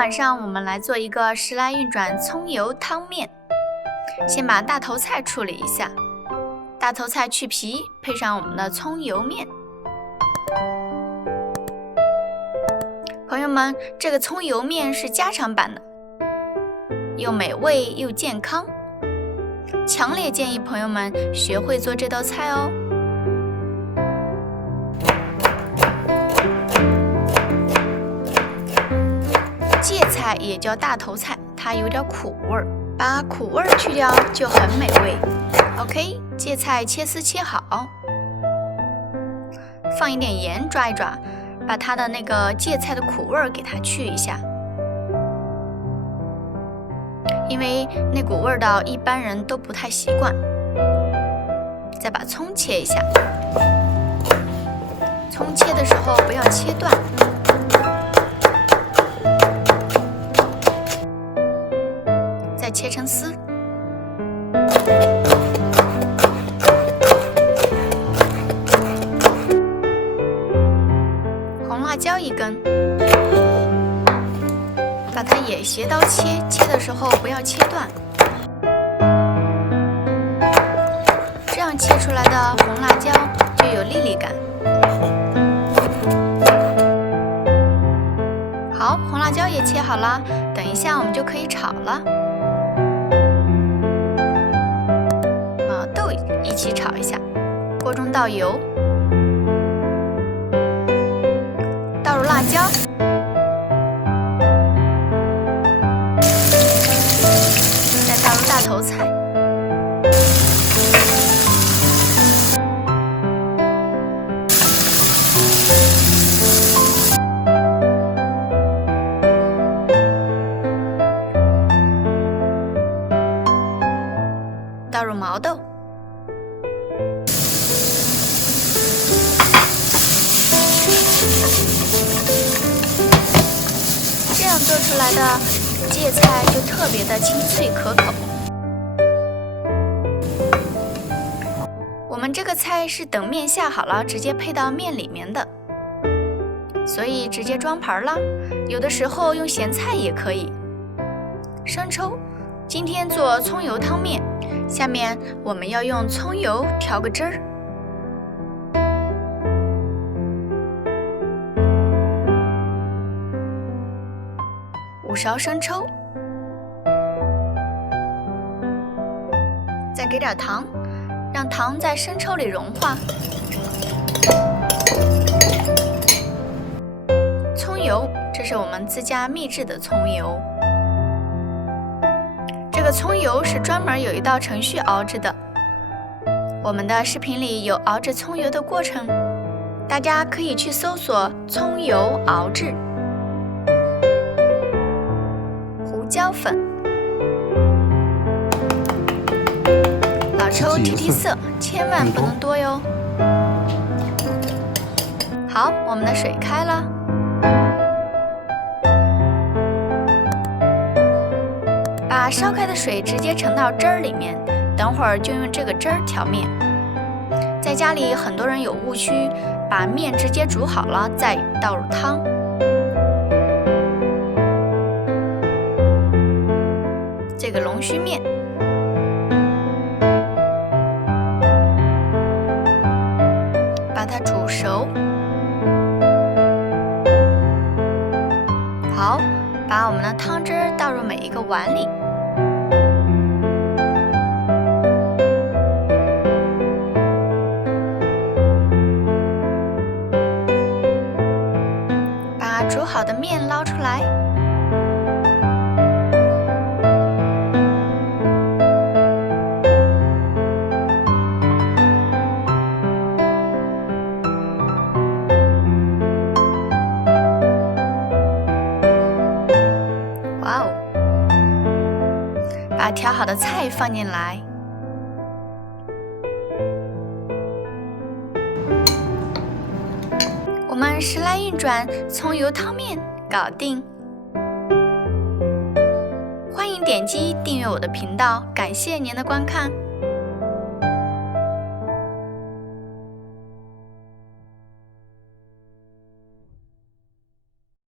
晚上我们来做一个时来运转葱油汤面。先把大头菜处理一下，大头菜去皮，配上我们的葱油面。朋友们，这个葱油面是家常版的，又美味又健康，强烈建议朋友们学会做这道菜哦。芥菜也叫大头菜，它有点苦味儿，把苦味儿去掉就很美味。OK， 芥菜切丝切好，放一点盐抓一抓，把它的那个芥菜的苦味儿给它去一下，因为那股味道一般人都不太习惯。再把葱切一下，葱切的时候不要切断。再切成丝。红辣椒一根，把它也斜刀切，切的时候不要切断，这样切出来的红辣椒就有粒粒感。好，红辣椒也切好了，等一下我们就可以炒了。豆一起炒一下，锅中倒油，倒入辣椒，再倒入大头菜，倒入毛豆，这样做出来的芥菜就特别的清脆可口。我们这个菜是等面下好了直接配到面里面的，所以直接装盘了。有的时候用咸菜也可以。生抽，今天做葱油汤面，下面我们要用葱油调个汁儿。5勺生抽，再给点糖，让糖在生抽里融化。葱油，这是我们自家秘制的葱油。这个葱油是专门有一道程序熬制的，我们的视频里有熬制葱油的过程，大家可以去搜索葱油熬制。胡椒粉，老抽提色，千万不能多哟。好，我们的水开了，把烧开的水直接盛到汁儿里面，等会儿就用这个汁儿调面。在家里很多人有误区，把面直接煮好了再倒入汤。这个龙须面，把它煮熟。好，把我们的汤汁倒入每一个碗里。把煮好的面捞出来。哇哦！把调好的菜放进来。我们时来运转葱油汤面搞定。欢迎点击订阅我的频道，感谢您的观看。